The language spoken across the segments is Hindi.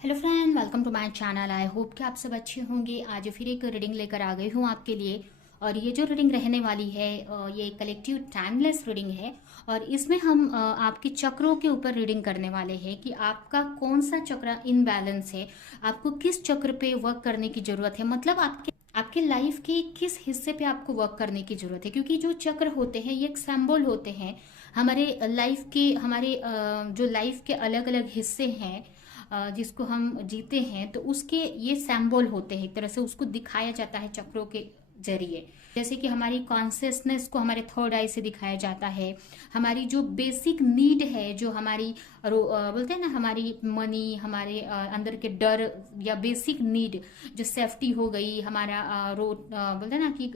Hello friend, welcome to my channel. I hope कि आप सब अच्छे होंगे। आज फिर एक रीडिंग लेकर आ गई हूँ आपके लिए। और ये जो रीडिंग रहने वाली है ये कलेक्टिव टाइमलेस रीडिंग है। और इसमें हम आपके चक्रों के ऊपर रीडिंग करने वाले हैं कि आपका कौन सा चक्र इनबैलेंस है, आपको किस चक्र पे वर्क करने की जरूरत है, मतलब आपके आपके लाइफ के किस हिस्से पे आपको वर्क करने की जरूरत है। क्योंकि जो चक्र होते हैं ये एक सिंबल होते हैं हमारे लाइफ के, हमारे जो लाइफ के अलग अलग हिस्से हैं जिसको हम जीते हैं, तो उसके ये सिंबल होते हैं। एक तरह से उसको दिखाया जाता है चक्रों के जरिए। जैसे कि हमारी कॉन्शियसनेस को हमारे थर्ड आई से दिखाया जाता है। हमारी जो बेसिक नीड है, जो हमारी बोलते हैं ना, हमारी मनी, हमारे अंदर के डर या बेसिक नीड, जो सेफ्टी हो गई, हमारा बोलते हैं ना कि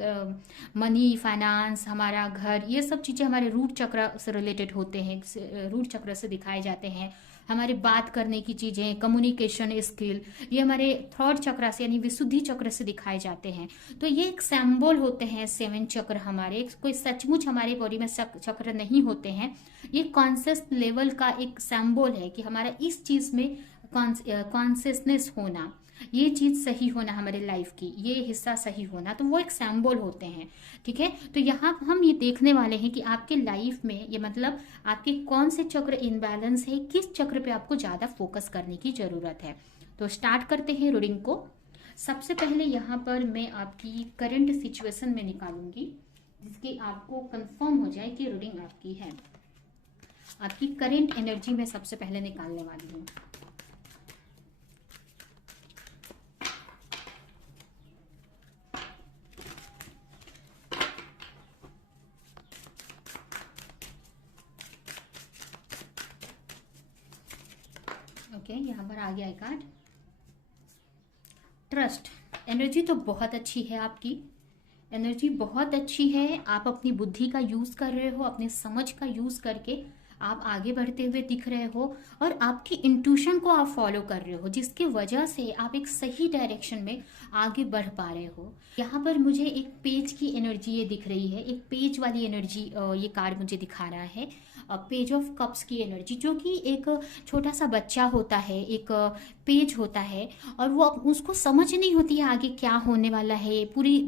मनी, फाइनेंस, हमारा घर, ये सब चीजें हमारे रूट चक्र से रिलेटेड होते हैं, रूट चक्र से दिखाए जाते हैं। हमारे बात करने की चीजें, कम्युनिकेशन स्किल, ये हमारे थर्ड चक्र से यानी विशुद्धि चक्र से दिखाए जाते हैं। तो ये एक सिंबल होते हैं सेवन चक्र हमारे। कोई सचमुच हमारे बॉडी में चक्र नहीं होते हैं। ये कॉन्शियस लेवल का एक सिंबल है कि हमारा इस चीज में कॉन्शियसनेस होना, ये चीज सही होना, हमारे लाइफ की ये हिस्सा सही होना, तो वो एक सिंबल होते हैं। ठीक है, तो यहाँ हम ये देखने वाले हैं कि आपके लाइफ में ये मतलब आपके कौन से चक्र इनबैलेंस है, किस चक्र पे आपको ज्यादा फोकस करने की जरूरत है। तो स्टार्ट करते हैं रीडिंग को। सबसे पहले यहाँ पर मैं आपकी करंट सिचुएशन में निकालूंगी, जिसकी आपको कंफर्म हो जाए कि रीडिंग आपकी है। आपकी करंट एनर्जी में सबसे पहले निकालने वाली हूँ। ओके, यहाँ पर आ गया एक कार्ड, ट्रस्ट। एनर्जी तो बहुत अच्छी है आपकी, एनर्जी बहुत अच्छी है। आप अपनी बुद्धि का यूज कर रहे हो, अपने समझ का यूज करके आप आगे बढ़ते हुए दिख रहे हो। और आपकी इंट्यूशन को आप फॉलो कर रहे हो, जिसकी वजह से आप एक सही डायरेक्शन में आगे बढ़ पा रहे हो। यहाँ पर मुझे एक पेज की एनर्जी ये दिख रही है, एक पेज वाली एनर्जी ये कार्ड मुझे दिखा रहा है। पेज ऑफ कप्स की एनर्जी, जो कि एक छोटा सा बच्चा होता है, एक पेज होता है, और वो उसको समझ नहीं होती है आगे क्या होने वाला है, पूरी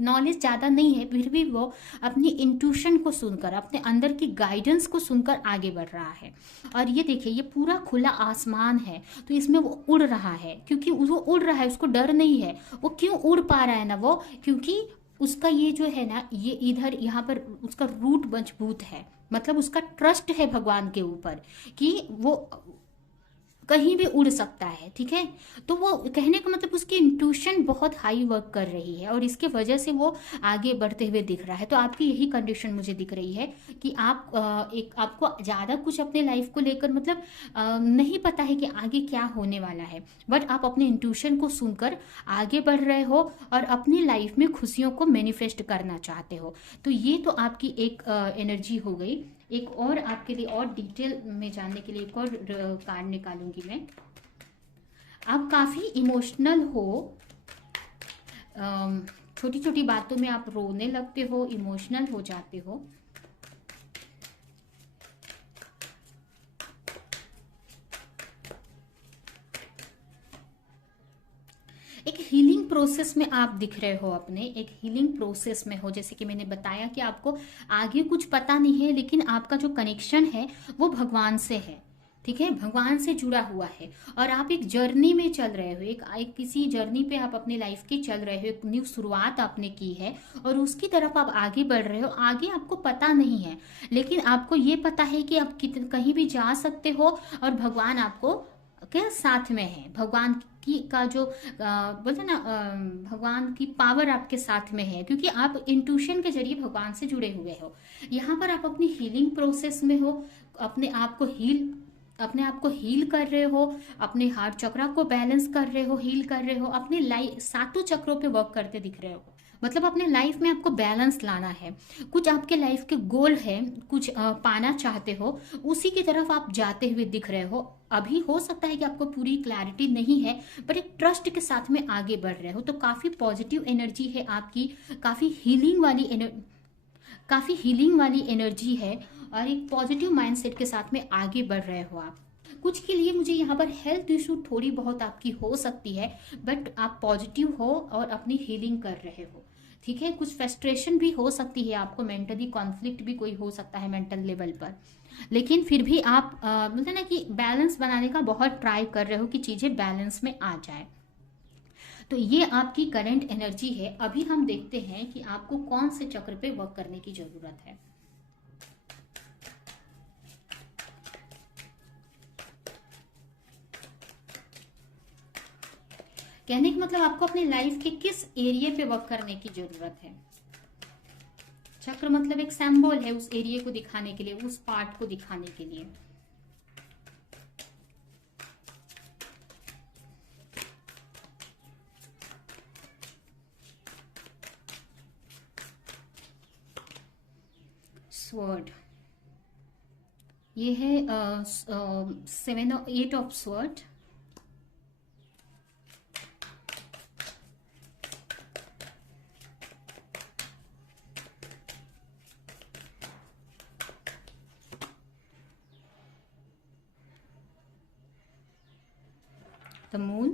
नॉलेज ज़्यादा नहीं है, फिर भी वो अपनी इंट्यूशन को सुनकर, अपने अंदर की गाइडेंस को सुनकर आगे बढ़ रहा है। और ये देखिए, ये पूरा खुला आसमान है, तो इसमें वो उड़ रहा है। क्योंकि वो उड़ रहा है, उसको डर नहीं है। वो क्यों उड़ पा रहा है ना वो, क्योंकि उसका ये जो है ना, ये इधर यहाँ पर उसका रूट मजबूत है। मतलब उसका ट्रस्ट है भगवान के ऊपर कि वो कहीं भी उड़ सकता है। ठीक है, तो वो कहने का मतलब उसकी इंट्यूशन बहुत हाई वर्क कर रही है, और इसके वजह से वो आगे बढ़ते हुए दिख रहा है। तो आपकी यही कंडीशन मुझे दिख रही है कि आप आपको ज़्यादा कुछ अपने लाइफ को लेकर मतलब नहीं पता है कि आगे क्या होने वाला है, बट आप अपने इंट्यूशन को सुनकर आगे बढ़ रहे हो और अपनी लाइफ में खुशियों को मैनिफेस्ट करना चाहते हो। तो ये तो आपकी एक एनर्जी हो गई। एक और आपके लिए और डिटेल में जानने के लिए एक और कार्ड निकालूंगी मैं। आप काफी इमोशनल हो, छोटी छोटी बातों में आप रोने लगते हो, इमोशनल हो जाते हो। एक हीलिंग प्रोसेस में आप दिख रहे हो, अपने एक हीलिंग प्रोसेस में हो। जैसे कि मैंने बताया कि आपको आगे कुछ पता नहीं है, लेकिन आपका जो कनेक्शन है वो भगवान से है। ठीक है, भगवान से जुड़ा हुआ है, और आप एक जर्नी में चल रहे हो, एक किसी जर्नी पे आप अपनी लाइफ की चल रहे हो। एक न्यू शुरुआत आपने की है और उसकी तरफ आप आगे बढ़ रहे हो। आगे आपको पता नहीं है, लेकिन आपको ये पता है कि आप कहीं भी जा सकते हो, और भगवान आपको के साथ में है। भगवान की का जो बोलते हैं ना, भगवान की पावर आपके साथ में है, क्योंकि आप इंट्यूशन के जरिए भगवान से जुड़े हुए हो। यहाँ पर आप अपनी हीलिंग प्रोसेस में हो, अपने आप को हील कर रहे हो, अपने हार्ट चक्रा को बैलेंस कर रहे हो, हील कर रहे हो, अपने लाइफ सातों चक्रों पे वर्क करते दिख रहे हो। मतलब अपने लाइफ में आपको बैलेंस लाना है। कुछ आपके लाइफ के गोल है, कुछ पाना चाहते हो, उसी की तरफ आप जाते हुए दिख रहे हो। अभी हो सकता है कि आपको पूरी क्लैरिटी नहीं है, पर एक ट्रस्ट के साथ में आगे बढ़ रहे हो। तो काफी पॉजिटिव एनर्जी है आपकी, काफी हीलिंग वाली एनर्जी है, और एक पॉजिटिव माइंडसेट के साथ में आगे बढ़ रहे हो आप। कुछ के लिए मुझे यहाँ पर हेल्थ इशू थोड़ी बहुत आपकी हो सकती है, बट आप पॉजिटिव हो और अपनी हीलिंग कर रहे हो, ठीक है। कुछ फ्रस्ट्रेशन भी हो सकती है आपको, मेंटली कॉन्फ्लिक्ट भी कोई हो सकता है मेंटल लेवल पर, लेकिन फिर भी आप बोलते हैं ना कि बैलेंस बनाने का बहुत ट्राई कर रहे हो कि चीज़ें बैलेंस में आ जाए। तो ये आपकी करंट एनर्जी है। अभी हम देखते हैं कि आपको कौन से चक्र पे वर्क करने की जरूरत है। कहने का मतलब आपको अपने लाइफ के किस एरिया पे वर्क करने की जरूरत है। चक्र मतलब एक सिंबल है उस एरिया को दिखाने के लिए, उस पार्ट को दिखाने के लिए। स्वॉर्ड, ये है 7 और 8 of sword. The moon,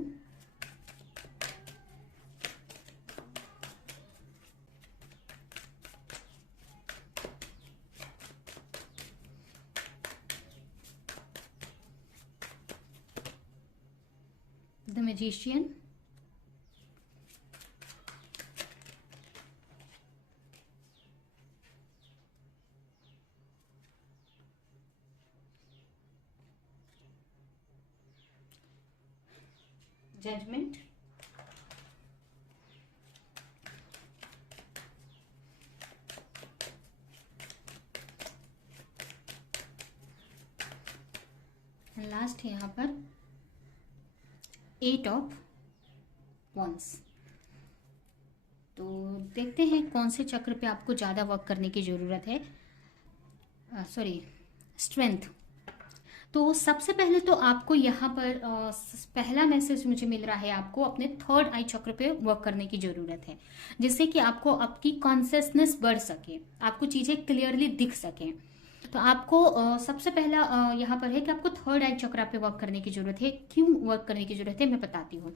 the magician, judgment, and last है यहाँ पर 8 ऑफ वंस। तो देखते हैं कौन से चक्र पे आपको ज़्यादा वर्क करने की ज़रूरत है। Sorry, strength. तो सबसे पहले तो आपको यहाँ पर पहला मैसेज मुझे मिल रहा है, आपको अपने थर्ड आई चक्र पे वर्क करने की ज़रूरत है, जिससे कि आपको आपकी कॉन्शियसनेस बढ़ सके, आपको चीज़ें क्लियरली दिख सकें। तो आपको सबसे पहला यहाँ पर है कि आपको थर्ड आई चक्र पे वर्क करने की ज़रूरत है। क्यों वर्क करने की ज़रूरत है मैं बताती हूँ।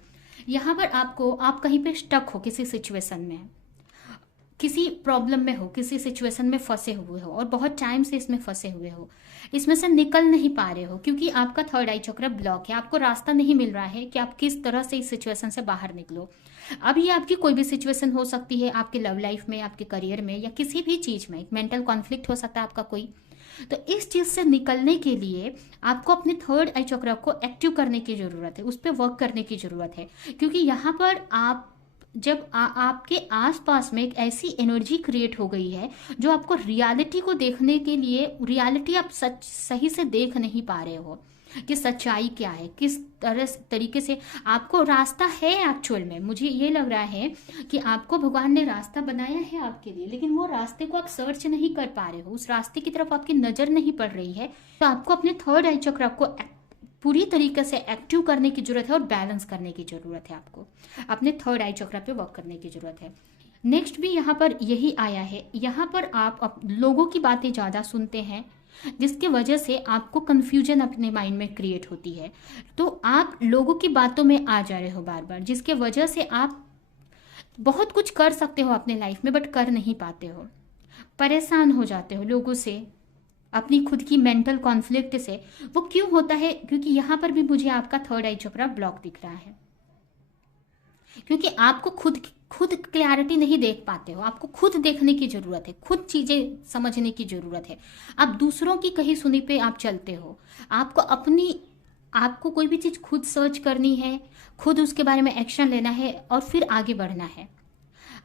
यहाँ पर आपको, आप कहीं पे स्टक हो, किसी सिचुएशन में, किसी प्रॉब्लम में हो, किसी सिचुएशन में फंसे हुए हो और बहुत टाइम से इसमें फंसे हुए हो, इसमें से निकल नहीं पा रहे हो क्योंकि आपका थर्ड आई चक्र ब्लॉक है। आपको रास्ता नहीं मिल रहा है कि आप किस तरह से इस सिचुएशन से बाहर निकलो। अब ये आपकी कोई भी सिचुएशन हो सकती है, आपके लव लाइफ में, आपके करियर में, या किसी भी चीज़ में। एक मेंटल कॉन्फ्लिक्ट हो सकता है आपका कोई। तो इस चीज़ से निकलने के लिए आपको अपने थर्ड आई चक्र को एक्टिव करने की ज़रूरत है, उस पर वर्क करने की ज़रूरत है। क्योंकि यहाँ पर आप जब आपके आसपास में एक ऐसी एनर्जी क्रिएट हो गई है जो आपको रियलिटी को देखने के लिए, रियलिटी आप सही से देख नहीं पा रहे हो कि सच्चाई क्या है, किस तरीके से आपको रास्ता है। एक्चुअल में मुझे ये लग रहा है कि आपको भगवान ने रास्ता बनाया है आपके लिए, लेकिन वो रास्ते को आप सर्च नहीं कर पा रहे हो, उस रास्ते की तरफ आपकी नज़र नहीं पड़ रही है। तो आपको अपने थर्ड आई चक्र को पूरी तरीके से एक्टिव करने की जरूरत है और बैलेंस करने की जरूरत है। आपको अपने थर्ड आई चक्र पे वर्क करने की जरूरत है। नेक्स्ट भी यहाँ पर यही आया है। यहाँ पर आप लोगों की बातें ज़्यादा सुनते हैं, जिसकी वजह से आपको कन्फ्यूजन अपने माइंड में क्रिएट होती है। तो आप लोगों की बातों में आ जा रहे हो बार बार, जिसके वजह से आप बहुत कुछ कर सकते हो अपने लाइफ में बट कर नहीं पाते हो, परेशान हो जाते हो लोगों से, अपनी खुद की मेंटल कॉन्फ्लिक्ट से। वो क्यों होता है? क्योंकि यहाँ पर भी मुझे आपका थर्ड आई चक्र ब्लॉक दिख रहा है, क्योंकि आपको खुद क्लैरिटी नहीं देख पाते हो। आपको खुद देखने की जरूरत है, खुद चीजें समझने की जरूरत है। आप दूसरों की कही सुनी पे आप चलते हो। आपको कोई भी चीज खुद सर्च करनी है, खुद उसके बारे में एक्शन लेना है और फिर आगे बढ़ना है।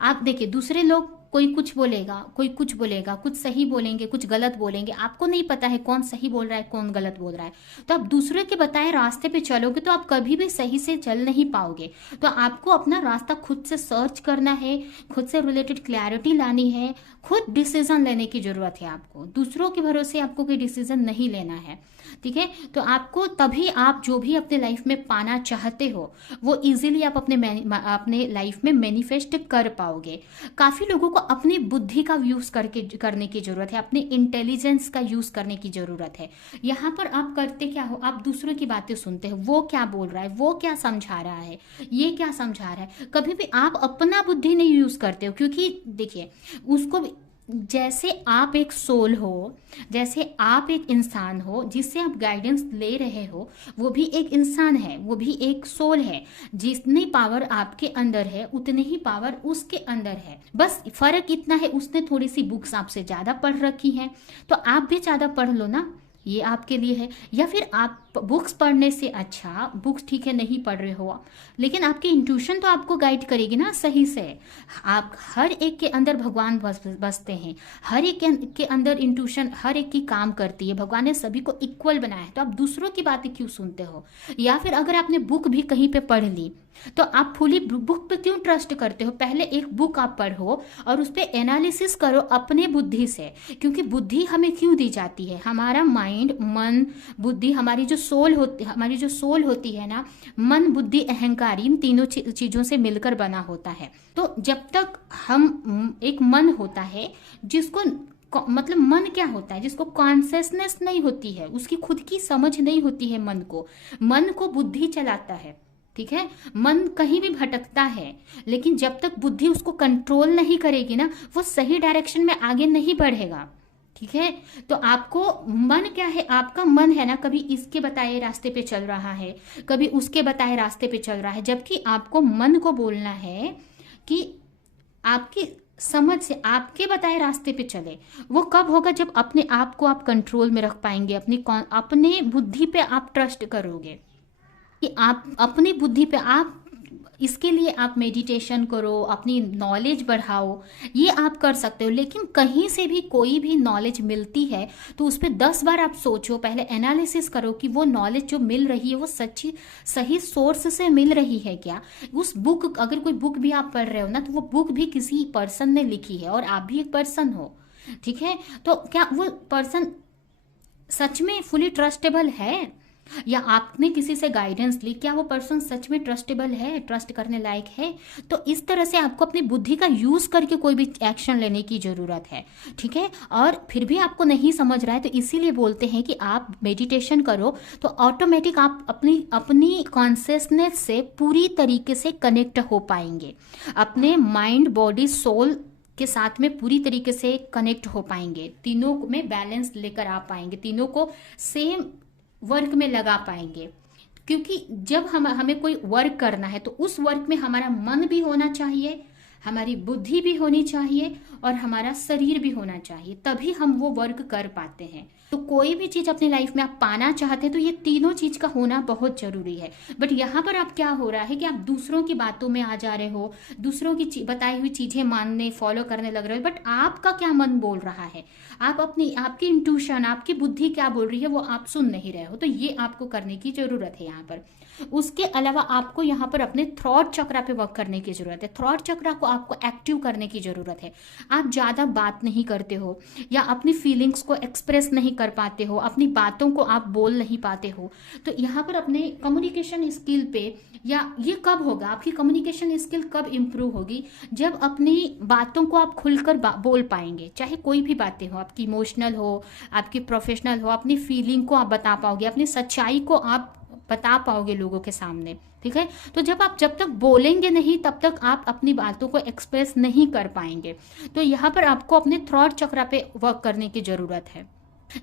आप देखिए, दूसरे लोग, कोई कुछ बोलेगा, कोई कुछ बोलेगा, कुछ सही बोलेंगे, कुछ गलत बोलेंगे। आपको नहीं पता है कौन सही बोल रहा है, कौन गलत बोल रहा है। तो आप दूसरे के बताए रास्ते पे चलोगे तो आप कभी भी सही से चल नहीं पाओगे। तो आपको अपना रास्ता खुद से सर्च करना है, खुद से रिलेटेड क्लैरिटी लानी है, खुद डिसीजन लेने की जरूरत है। आपको दूसरों के भरोसे आपको कोई डिसीजन नहीं लेना है। ठीक है। तो आपको तभी आप जो भी अपने लाइफ में पाना चाहते हो वो इजीली आप अपने लाइफ में मैनिफेस्ट कर पाओगे। काफ़ी लोगों को अपनी बुद्धि का यूज़ करने की ज़रूरत है, अपने इंटेलिजेंस का यूज़ करने की ज़रूरत है। यहाँ पर आप करते क्या हो, आप दूसरों की बातें सुनते हो, वो क्या बोल रहा है, वो क्या समझा रहा है, ये क्या समझा रहा है। कभी भी आप अपना बुद्धि नहीं यूज़ करते हो, क्योंकि देखिए उसको जैसे आप एक सोल हो, जैसे आप एक इंसान हो जिससे आप गाइडेंस ले रहे हो, वो भी एक इंसान है, वो भी एक सोल है। जितनी पावर आपके अंदर है उतनी ही पावर उसके अंदर है। बस फर्क इतना है, उसने थोड़ी सी बुक्स आपसे ज़्यादा पढ़ रखी हैं, तो आप भी ज़्यादा पढ़ लो ना, ये आपके लिए है। या फिर आप बुक्स पढ़ने से अच्छा, बुक्स ठीक है नहीं पढ़ रहे हो, लेकिन आपकी इंट्यूशन तो आपको गाइड करेगी ना सही से। आप हर एक के अंदर भगवान बसते हैं, हर एक के अंदर इंट्यूशन हर एक की काम करती है। भगवान ने सभी को इक्वल बनाया है, तो आप दूसरों की बातें क्यों सुनते हो। या फिर अगर आपने बुक भी कहीं पे पढ़ ली तो आप फुली बुक पे क्यों ट्रस्ट करते हो। पहले एक बुक आप पढ़ो और उस पर एनालिसिस करो अपने बुद्धि से, क्योंकि बुद्धि हमें क्यों दी जाती है। हमारा माइंड, मन, बुद्धि, हमारी जो सोल होती है ना, मन, बुद्धि, अहंकार, इन तीनों चीजों से मिलकर बना होता है। तो जब तक हम एक मन होता है जिसको मतलब मन क्या होता है, जिसको कॉन्शियसनेस नहीं होती है, उसकी खुद की समझ नहीं होती है। मन को बुद्धि चलाता है, ठीक है। मन कहीं भी भटकता है, लेकिन जब तक बुद्धि उसको कंट्रोल नहीं करेगी ना, वो सही डायरेक्शन में आगे नहीं बढ़ेगा, ठीक है। तो आपको मन क्या है, आपका मन है ना, कभी इसके बताए रास्ते पे चल रहा है, कभी उसके बताए रास्ते पे चल रहा है। जबकि आपको मन को बोलना है कि आपकी समझ से आपके बताए रास्ते पे चले। वो कब होगा, जब अपने आप को आप कंट्रोल में रख पाएंगे, अपने बुद्धि पे आप ट्रस्ट करोगे कि आप अपनी बुद्धि पे आप, इसके लिए आप मेडिटेशन करो, अपनी नॉलेज बढ़ाओ, ये आप कर सकते हो। लेकिन कहीं से भी कोई भी नॉलेज मिलती है तो उस पर 10 बार आप सोचो, पहले एनालिसिस करो कि वो नॉलेज जो मिल रही है वो सच्ची सही सोर्स से मिल रही है क्या। उस बुक, अगर कोई बुक भी आप पढ़ रहे हो ना, तो वो बुक भी किसी पर्सन ने लिखी है और आप भी एक पर्सन हो, ठीक है। तो क्या वो पर्सन सच में फुली ट्रस्टेबल है, या आपने किसी से गाइडेंस ली, क्या वो पर्सन सच में ट्रस्टेबल है, ट्रस्ट करने लायक है। तो इस तरह से आपको अपनी बुद्धि का यूज करके कोई भी एक्शन लेने की जरूरत है, ठीक है। और फिर भी आपको नहीं समझ रहा है, तो इसीलिए बोलते हैं कि आप मेडिटेशन करो, तो ऑटोमेटिक आप अपनी कॉन्शियसनेस से पूरी तरीके से कनेक्ट हो पाएंगे, अपने माइंड, बॉडी, सोल के साथ में पूरी तरीके से कनेक्ट हो पाएंगे, तीनों में बैलेंस लेकर आ पाएंगे, तीनों को सेम वर्क में लगा पाएंगे। क्योंकि जब हमें कोई वर्क करना है तो उस वर्क में हमारा मन भी होना चाहिए, हमारी बुद्धि भी होनी चाहिए और हमारा शरीर भी होना चाहिए, तभी हम वो वर्क कर पाते हैं। तो कोई भी चीज अपनी लाइफ में आप पाना चाहते हैं तो ये तीनों चीज का होना बहुत जरूरी है। बट यहाँ पर आप क्या हो रहा है कि आप दूसरों की बातों में आ जा रहे हो, दूसरों की बताई हुई चीजें मानने, फॉलो करने लग रहे हो। बट आपका क्या मन बोल रहा है, आपकी इंट्यूशन, आपकी बुद्धि क्या बोल रही है, वो आप सुन नहीं रहे हो। तो ये आपको करने की जरूरत है यहाँ पर। उसके अलावा आपको यहाँ पर अपने थ्रॉट चक्रा पे वर्क करने की जरूरत है। थ्रॉट चक्रा को आपको एक्टिव करने की जरूरत है। आप ज्यादा बात नहीं करते हो, या अपनी फीलिंग्स को एक्सप्रेस नहीं कर पाते हो, अपनी बातों को आप बोल नहीं पाते हो। तो यहाँ पर अपने कम्युनिकेशन स्किल पे, या ये कब होगा, आपकी कम्युनिकेशन स्किल कब इंप्रूव होगी, जब अपनी बातों को आप खुलकर बोल पाएंगे। चाहे कोई भी बातें हो, आपकी इमोशनल हो, आपकी प्रोफेशनल हो, अपनी फीलिंग को आप बता पाओगे, अपनी सच्चाई को आप बता पाओगे लोगों के सामने, ठीक है। तो जब तक बोलेंगे नहीं तब तक आप अपनी बातों को एक्सप्रेस नहीं कर पाएंगे। तो यहाँ पर आपको अपने थ्रॉट चक्रा पे वर्क करने की जरूरत है।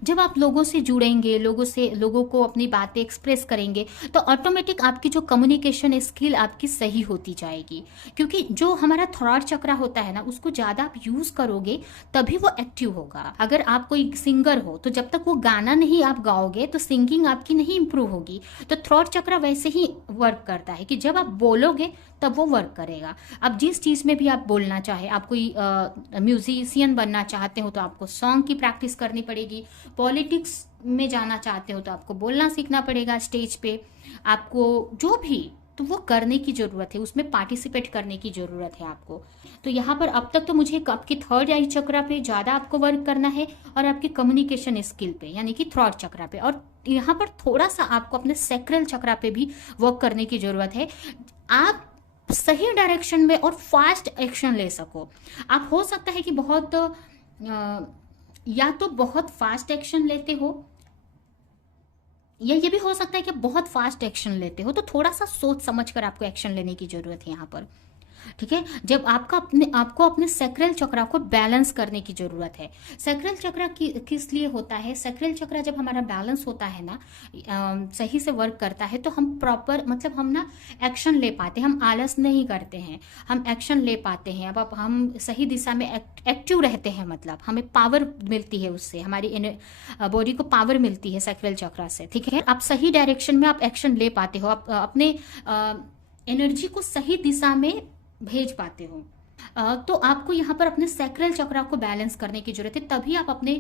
जब आप लोगों से जुड़ेंगे, लोगों को अपनी बातें एक्सप्रेस करेंगे, तो ऑटोमेटिक आपकी जो कम्युनिकेशन स्किल आपकी सही होती जाएगी। क्योंकि जो हमारा थ्रॉट चक्रा होता है ना, उसको ज़्यादा आप यूज़ करोगे तभी वो एक्टिव होगा। अगर आप कोई सिंगर हो तो जब तक वो गाना नहीं आप गाओगे तो सिंगिंग आपकी नहीं इंप्रूव होगी। तो थ्रॉट चक्रा वैसे ही वर्क करता है कि जब आप बोलोगे तब वो वर्क करेगा। अब जिस चीज़ में भी आप बोलना चाहे, आप कोई म्यूजिशियन बनना चाहते हो तो आपको सॉन्ग की प्रैक्टिस करनी पड़ेगी, पॉलिटिक्स में जाना चाहते हो तो आपको बोलना सीखना पड़ेगा स्टेज पे, आपको जो भी तो वो करने की ज़रूरत है, उसमें पार्टिसिपेट करने की ज़रूरत है आपको। तो यहाँ पर अब तक तो मुझे आपके थर्ड आई चक्रा पे ज़्यादा आपको वर्क करना है और आपके कम्युनिकेशन स्किल पे यानी कि थ्रॉट चक्रा पे, और यहाँ पर थोड़ा सा आपको अपने सैक्रल चक्रा पे भी वर्क करने की ज़रूरत है। आप सही डायरेक्शन में और फास्ट एक्शन ले सको। आप हो सकता है कि बहुत या तो बहुत फास्ट एक्शन लेते हो, या ये भी हो सकता है कि बहुत फास्ट एक्शन लेते हो, तो थोड़ा सा सोच समझ कर आपको एक्शन लेने की जरूरत है यहाँ पर। ठीक है, जब आपको अपने सैक्रल चक्रा को बैलेंस करने की जरूरत है। सैक्रल चक्रा किस लिए होता है? सैक्रल चक्रा जब हमारा बैलेंस होता है ना, सही से वर्क करता है, तो हम प्रॉपर मतलब हम ना एक्शन ले पाते हैं, हम आलस नहीं करते हैं, हम एक्शन ले पाते हैं। अब हम सही दिशा में एक्टिव रहते हैं, मतलब हमें पावर मिलती है उससे, हमारी बॉडी को पावर मिलती है सैक्रल चक्रा से। ठीक है, आप सही डायरेक्शन में आप एक्शन ले पाते हो, आप अपने एनर्जी को सही दिशा में भेज पाते हो। तो आपको यहाँ पर अपने सैक्रल चक्रा को बैलेंस करने की जरूरत है, तभी आप अपने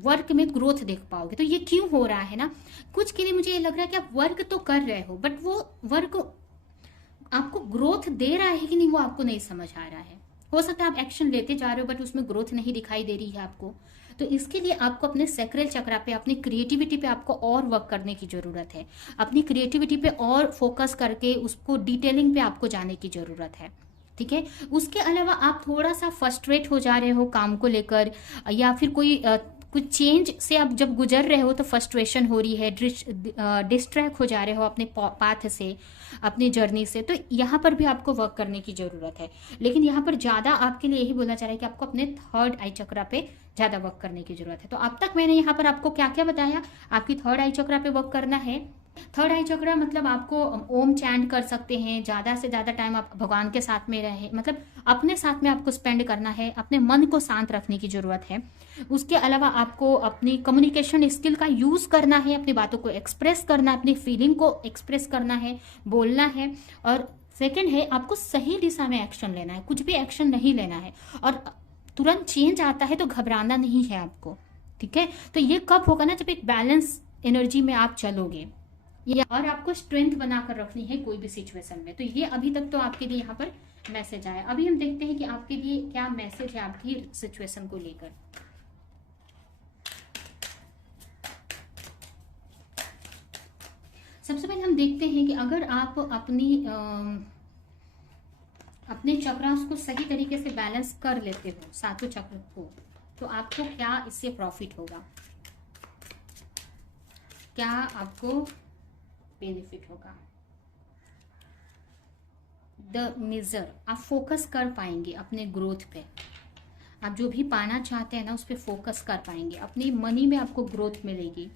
वर्क में ग्रोथ देख पाओगे। तो ये क्यों हो रहा है ना, कुछ के लिए मुझे ये लग रहा है कि आप वर्क तो कर रहे हो, बट वो वर्क आपको ग्रोथ दे रहा है कि नहीं वो आपको नहीं समझ आ रहा है। हो सकता है आप एक्शन लेते जा रहे हो बट उसमें ग्रोथ नहीं दिखाई दे रही है आपको। तो इसके लिए आपको अपने सैक्रल चक्रा पे, अपनी क्रिएटिविटी पे आपको और वर्क करने की जरूरत है। अपनी क्रिएटिविटी पे और फोकस करके उसको डिटेलिंग पे आपको जाने की जरूरत है। ठीक है, उसके अलावा आप थोड़ा सा फ्रस्ट्रेट हो जा रहे हो काम को लेकर, या फिर कुछ चेंज से आप जब गुजर रहे हो तो फ्रस्ट्रेशन हो रही है, डिस्ट्रैक्ट हो जा रहे हो अपने पाथ से, अपनी जर्नी से, तो यहाँ पर भी आपको वर्क करने की ज़रूरत है। लेकिन यहाँ पर ज़्यादा आपके लिए यही बोला जा रहा है कि आपको अपने थर्ड आई चक्रा पे ज़्यादा वर्क करने की ज़रूरत है। तो अब तक मैंने यहाँ पर आपको क्या क्या बताया, आपकी थर्ड आई चक्रा पे वर्क करना है। थर्ड आई चक्रा मतलब आपको ओम चैंट कर सकते हैं, ज़्यादा से ज़्यादा टाइम आप भगवान के साथ में रहे, मतलब अपने साथ में आपको स्पेंड करना है, अपने मन को शांत रखने की ज़रूरत है। उसके अलावा आपको अपनी कम्युनिकेशन स्किल का यूज़ करना है, अपनी बातों को एक्सप्रेस करना है, अपनी फीलिंग को एक्सप्रेस करना है, बोलना है। और सेकंड है, आपको सही दिशा में एक्शन लेना है, कुछ भी एक्शन नहीं लेना है, और तुरंत चेंज आता है तो घबराना नहीं है आपको। ठीक है, तो ये कब होगा ना, जब एक बैलेंस एनर्जी में आप चलोगे, ये और आपको स्ट्रेंथ बनाकर रखनी है कोई भी सिचुएशन में। तो ये अभी तक तो आपके लिए यहाँ पर मैसेज आया। अभी हम देखते हैं कि आपके लिए क्या मैसेज है आपकी सिचुएशन को लेकर। सबसे पहले हम देखते हैं कि अगर आप अपने चक्रास को सही तरीके से बैलेंस कर लेते हो, सातों चक्र को, तो आपको क्या इससे प्रॉफिट होगा, क्या आपको बेनिफिट होगा। द मेजर, आप फोकस कर पाएंगे अपने ग्रोथ पे, आप जो भी पाना चाहते हैं ना उस पर फोकस कर पाएंगे, अपनी मनी में आपको ग्रोथ मिलेगी,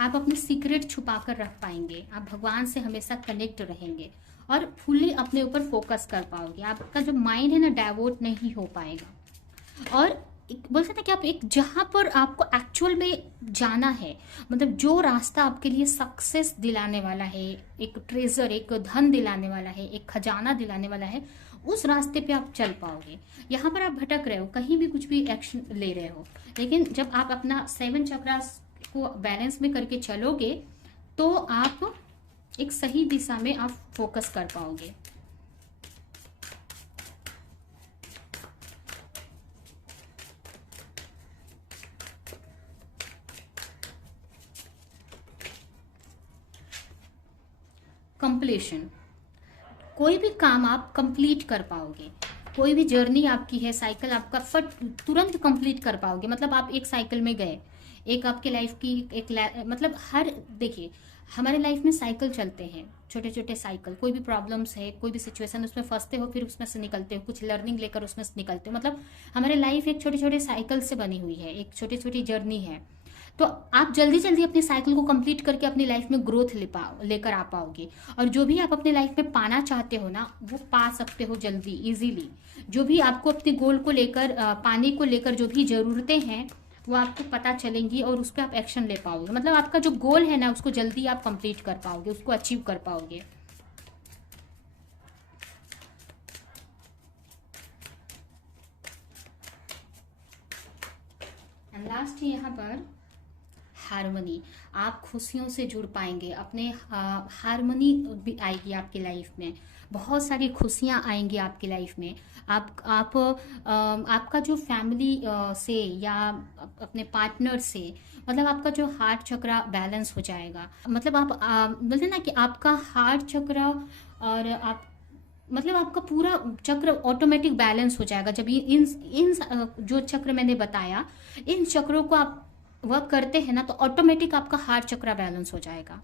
आप अपने सीक्रेट छुपा कर रख पाएंगे, आप भगवान से हमेशा कनेक्ट रहेंगे और फुल्ली अपने ऊपर फोकस कर पाओगे। आपका जो माइंड है ना डाइवर्ट नहीं हो पाएगा। और बोल सकते हैं कि आप एक जहाँ पर आपको एक्चुअल में जाना है, मतलब जो रास्ता आपके लिए सक्सेस दिलाने वाला है, एक ट्रेजर, एक धन दिलाने वाला है, एक खजाना दिलाने वाला है, उस रास्ते पे आप चल पाओगे। यहाँ पर आप भटक रहे हो, कहीं भी कुछ भी एक्शन ले रहे हो, लेकिन जब आप अपना 7 चक्रास को बैलेंस में करके चलोगे तो आप एक सही दिशा में आप फोकस कर पाओगे। कंप्लीशन, कोई भी काम आप कंप्लीट कर पाओगे, कोई भी जर्नी आपकी है, साइकिल आपका फट तुरंत कंप्लीट कर पाओगे। मतलब आप एक साइकिल में गए, एक आपके लाइफ की मतलब हर, देखिए हमारे लाइफ में साइकिल चलते हैं, छोटे छोटे साइकिल, कोई भी प्रॉब्लम्स है, कोई भी सिचुएशन, उसमें फंसते हो, फिर उसमें से निकलते हो, कुछ लर्निंग लेकर उसमें से निकलते हो। मतलब हमारे लाइफ एक छोटे छोटे साइकिल से बनी हुई है, एक छोटी छोटी जर्नी है। तो आप जल्दी जल्दी अपनी साइकिल को कंप्लीट करके अपनी लाइफ में ग्रोथ लेकर आ पाओगे, और जो भी आप अपने लाइफ में पाना चाहते हो ना वो पा सकते हो जल्दी इजीली। जो भी आपको अपने गोल को लेकर, पाने को लेकर जो भी ज़रूरतें हैं वो आपको पता चलेंगी और उस पर आप एक्शन ले पाओगे। मतलब आपका जो गोल है ना उसको जल्दी आप कंप्लीट कर पाओगे, उसको अचीव कर पाओगे। एंड लास्ट यहाँ पर हारमोनी, आप खुशियों से जुड़ पाएंगे, अपने हारमोनी भी आएगी आपकी लाइफ में, बहुत सारी खुशियाँ आएंगी आपकी लाइफ में। आपका जो फैमिली से या अपने पार्टनर से, मतलब आपका जो हार्ट चक्रा बैलेंस हो जाएगा। मतलब आप बोलते ना कि आपका हार्ट चक्रा और आप मतलब आपका पूरा चक्र ऑटोमेटिक बैलेंस हो जाएगा जब ये इन जो चक्र मैंने बताया, इन चक्रों को आप वर्क करते हैं ना, तो ऑटोमेटिक आपका हार्ट चक्र बैलेंस हो जाएगा।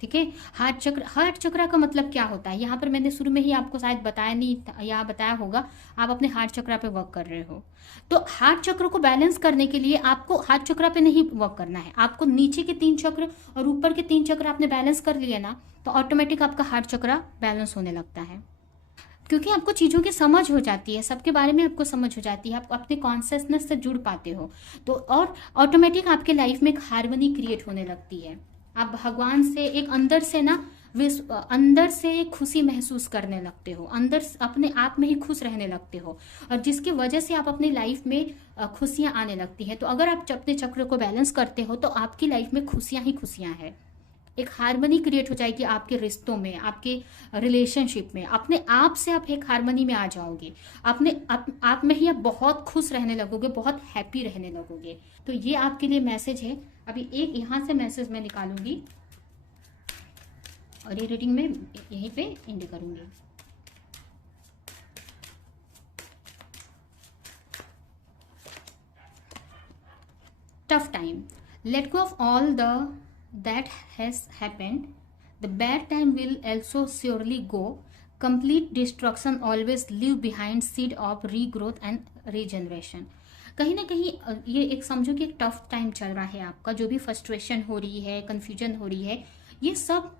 ठीक है, हार्ट चक्र का मतलब क्या होता है, यहाँ पर मैंने शुरू में ही आपको शायद बताया नहीं या बताया होगा, आप अपने हार्ट चक्र पे वर्क कर रहे हो। तो हार्ट चक्र को बैलेंस करने के लिए आपको हार्ट चक्र पे नहीं वर्क करना है, आपको नीचे के 3 चक्र और ऊपर के 3 चक्र आपने बैलेंस कर लिए ना, तो ऑटोमेटिक आपका हार्ट चक्र बैलेंस होने लगता है। क्योंकि आपको चीज़ों की समझ हो जाती है, सबके बारे में आपको समझ हो जाती है, आप अपने कॉन्शियसनेस से जुड़ पाते हो, तो और ऑटोमेटिक आपके लाइफ में एक हार्मनी क्रिएट होने लगती है। आप भगवान से एक अंदर से एक खुशी महसूस करने लगते हो, अंदर अपने आप में ही खुश रहने लगते हो, और जिसकी वजह से आप अपनी लाइफ में खुशियाँ आने लगती है। तो अगर आप अपने चक्र को बैलेंस करते हो तो आपकी लाइफ में खुशियाँ ही खुशियाँ हैं, एक हार्मनी क्रिएट हो जाएगी आपके रिश्तों में, आपके रिलेशनशिप में, अपने आप से आप एक हार्मनी में आ जाओगे, आप में ही आप बहुत खुश रहने लगोगे, बहुत हैप्पी रहने लगोगे। तो ये आपके लिए मैसेज है। अभी एक यहाँ से मैसेज मैं निकालूंगी और ये रीडिंग में यहीं पे एंड करूंगी। Tough time, let go of all the that has happened. The bad time will also surely go. Complete destruction always leave behind seed of regrowth and regeneration. कहीं ना कहीं ये एक समझो कि एक टफ टाइम चल रहा है आपका, जो भी फ्रस्ट्रेशन हो रही है, कंफ्यूजन हो रही है, ये सब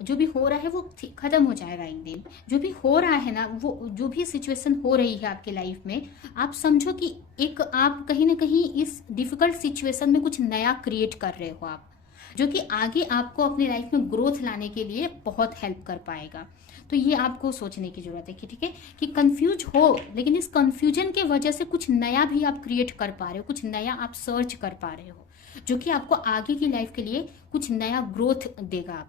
जो भी हो रहा है वो खत्म हो जाएगा एक दिन। जो भी हो रहा है ना, वो जो भी सिचुएशन हो रही है आपके लाइफ में, आप समझो कि एक आप कहीं ना कहीं इस डिफिकल्ट सिचुएशन में कुछ नया क्रिएट कर रहे हो आप, जो कि आगे आपको अपनी लाइफ में ग्रोथ लाने के लिए बहुत हेल्प कर पाएगा। तो ये आपको सोचने की जरूरत है कि ठीक है कि कंफ्यूज हो, लेकिन इस कंफ्यूजन के वजह से कुछ नया भी आप क्रिएट कर पा रहे हो, कुछ नया आप सर्च कर पा रहे हो, जो कि आपको आगे की लाइफ के लिए कुछ नया ग्रोथ देगा।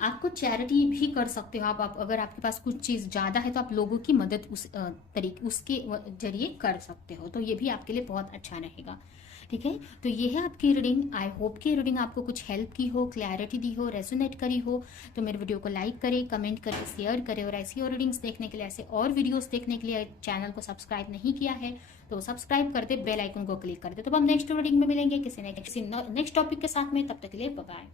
आपको चैरिटी भी कर सकते हो आप अगर आपके पास कुछ चीज़ ज़्यादा है तो आप लोगों की मदद उसके जरिए कर सकते हो, तो ये भी आपके लिए बहुत अच्छा रहेगा। ठीक है, तो ये है आपकी रीडिंग। आई होप कि रीडिंग आपको कुछ हेल्प की हो, क्लैरिटी दी हो, रेजोनेट करी हो। तो मेरे वीडियो को लाइक करें, कमेंट करें, शेयर करें, और ऐसी और रीडिंग्स देखने के लिए, ऐसे और वीडियोस देखने के लिए चैनल को सब्सक्राइब नहीं किया है तो सब्सक्राइब कर दे, बेल आइकन को क्लिक कर दे। तो हम नेक्स्ट रीडिंग में मिलेंगे किसी नेक्स्ट टॉपिक के साथ में, तब तक के लिए बाय बाय।